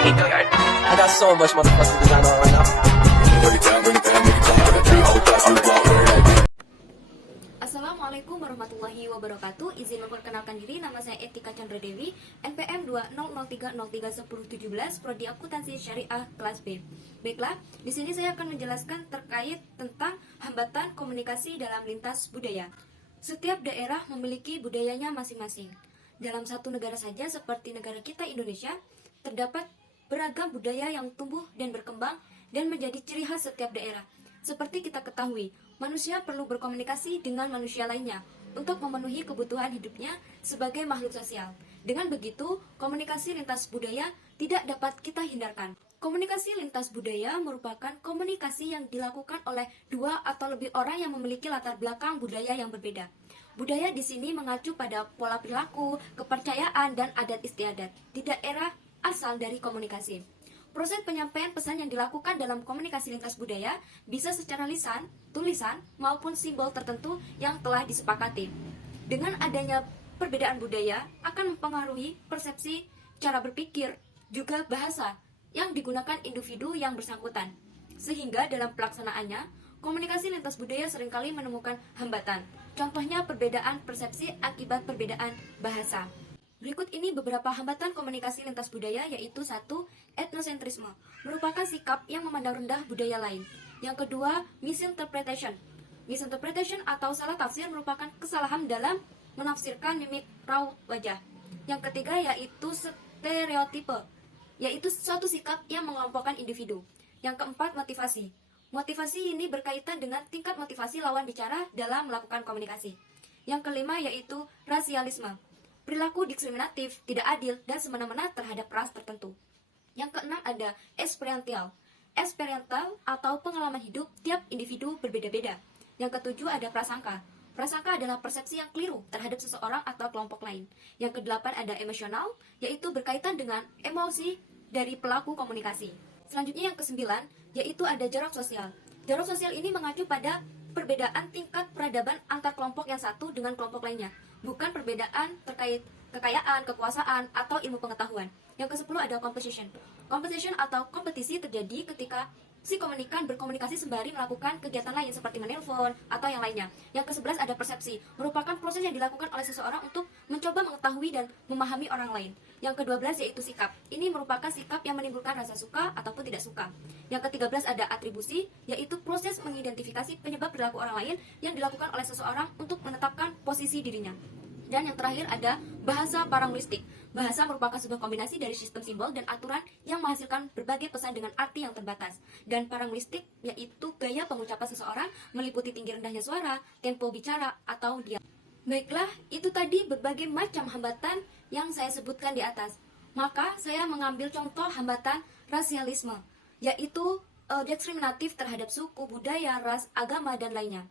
8 yard. I got so much muscle design on right now. Assalamualaikum warahmatullahi wabarakatuh. Izin memperkenalkan diri, nama saya Etika Chandra Dewi, NPM 2003031017, Prodi Akuntansi Syariah kelas B. Baiklah, di sini saya akan menjelaskan terkait tentang hambatan komunikasi dalam lintas budaya. Setiap daerah memiliki budayanya masing-masing. Dalam satu negara saja seperti negara kita Indonesia, terdapat beragam budaya yang tumbuh dan berkembang dan menjadi ciri khas setiap daerah. Seperti kita ketahui, manusia perlu berkomunikasi dengan manusia lainnya untuk memenuhi kebutuhan hidupnya sebagai makhluk sosial. Dengan begitu, komunikasi lintas budaya tidak dapat kita hindarkan. Komunikasi lintas budaya merupakan komunikasi yang dilakukan oleh dua atau lebih orang yang memiliki latar belakang budaya yang berbeda. Budaya di sini mengacu pada pola perilaku, kepercayaan, dan adat istiadat di daerah asal dari komunikasi. Proses penyampaian pesan yang dilakukan dalam komunikasi lintas budaya bisa secara lisan, tulisan, maupun simbol tertentu yang telah disepakati. Dengan adanya perbedaan budaya akan mempengaruhi persepsi, cara berpikir, juga bahasa yang digunakan individu yang bersangkutan. Sehingga dalam pelaksanaannya, komunikasi lintas budaya seringkali menemukan hambatan. Contohnya perbedaan persepsi akibat perbedaan bahasa. Berikut ini beberapa hambatan komunikasi lintas budaya, yaitu 1. Etnosentrisme, merupakan sikap yang memandang rendah budaya lain. Yang kedua, misinterpretation. Misinterpretation atau salah tafsir merupakan kesalahan dalam menafsirkan mimik raut wajah. Yang ketiga, yaitu stereotipe, yaitu suatu sikap yang mengelompokkan individu. Yang keempat, motivasi. Motivasi ini berkaitan dengan tingkat motivasi lawan bicara dalam melakukan komunikasi. Yang kelima, yaitu rasialisme, perilaku diskriminatif, tidak adil, dan semena-mena terhadap ras tertentu. Yang keenam, ada experiential. Experiential atau pengalaman hidup tiap individu berbeda-beda. Yang ketujuh, ada prasangka. Prasangka adalah persepsi yang keliru terhadap seseorang atau kelompok lain. Yang kedelapan, ada emosional, yaitu berkaitan dengan emosi dari pelaku komunikasi. Selanjutnya yang kesembilan, yaitu ada jarak sosial. Jarak sosial ini mengacu pada perbedaan tingkat peradaban antar kelompok yang satu dengan kelompok lainnya, bukan perbedaan terkait kekayaan, kekuasaan, atau ilmu pengetahuan. Yang ke-10 ada competition. Competition atau kompetisi terjadi ketika si komunikan berkomunikasi sembari melakukan kegiatan lain seperti menelpon atau yang lainnya. Yang ke-11 ada persepsi, merupakan proses yang dilakukan oleh seseorang untuk mencoba mengetahui dan memahami orang lain. Yang ke-12 yaitu sikap. Ini merupakan sikap yang menimbulkan rasa suka ataupun tidak suka. Yang ke-13 ada atribusi, yaitu proses mengidentifikasi penyebab perilaku orang lain yang dilakukan oleh seseorang untuk menetapkan posisi dirinya. Dan yang terakhir ada bahasa paralinguistik. Bahasa merupakan sebuah kombinasi dari sistem simbol dan aturan yang menghasilkan berbagai pesan dengan arti yang terbatas. Dan paralinguistik yaitu gaya pengucapan seseorang meliputi tinggi rendahnya suara, tempo bicara, atau dialek. Baiklah, itu tadi berbagai macam hambatan yang saya sebutkan di atas. Maka saya mengambil contoh hambatan rasialisme, yaitu diskriminatif terhadap suku, budaya, ras, agama, dan lainnya.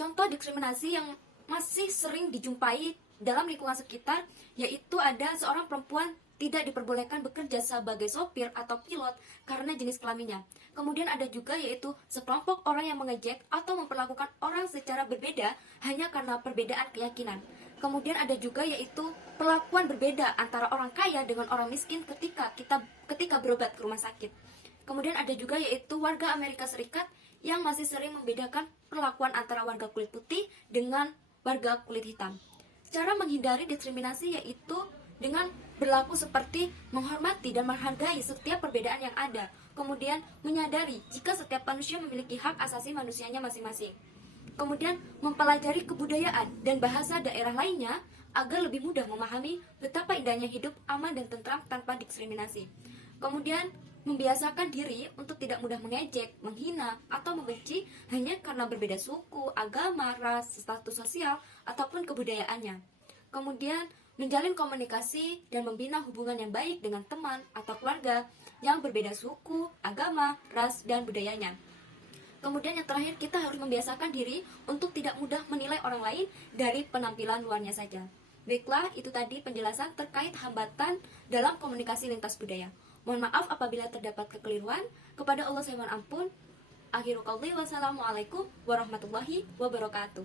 Contoh diskriminasi yang masih sering dijumpai dalam lingkungan sekitar, yaitu ada seorang perempuan tidak diperbolehkan bekerja sebagai sopir atau pilot karena jenis kelaminnya. Kemudian ada juga yaitu sekelompok orang yang mengejek atau memperlakukan orang secara berbeda hanya karena perbedaan keyakinan. Kemudian ada juga yaitu perlakuan berbeda antara orang kaya dengan orang miskin ketika berobat ke rumah sakit. Kemudian ada juga yaitu warga Amerika Serikat yang masih sering membedakan perlakuan antara warga kulit putih dengan warga kulit hitam. Cara menghindari diskriminasi yaitu dengan berlaku seperti menghormati dan menghargai setiap perbedaan yang ada. Kemudian menyadari jika setiap manusia memiliki hak asasi manusianya masing-masing. Kemudian mempelajari kebudayaan dan bahasa daerah lainnya agar lebih mudah memahami betapa indahnya hidup aman dan tentram tanpa diskriminasi. Kemudian membiasakan diri untuk tidak mudah mengejek, menghina, atau membenci hanya karena berbeda suku, agama, ras, status sosial, ataupun kebudayaannya. Kemudian menjalin komunikasi dan membina hubungan yang baik dengan teman atau keluarga yang berbeda suku, agama, ras, dan budayanya. Kemudian yang terakhir, kita harus membiasakan diri untuk tidak mudah menilai orang lain dari penampilan luarnya saja. Baiklah, itu tadi penjelasan terkait hambatan dalam komunikasi lintas budaya. Mohon maaf apabila terdapat kekeliruan. Kepada Allah saya mohon ampun. Akhirul qauli, wassalamualaikum warahmatullahi wabarakatuh.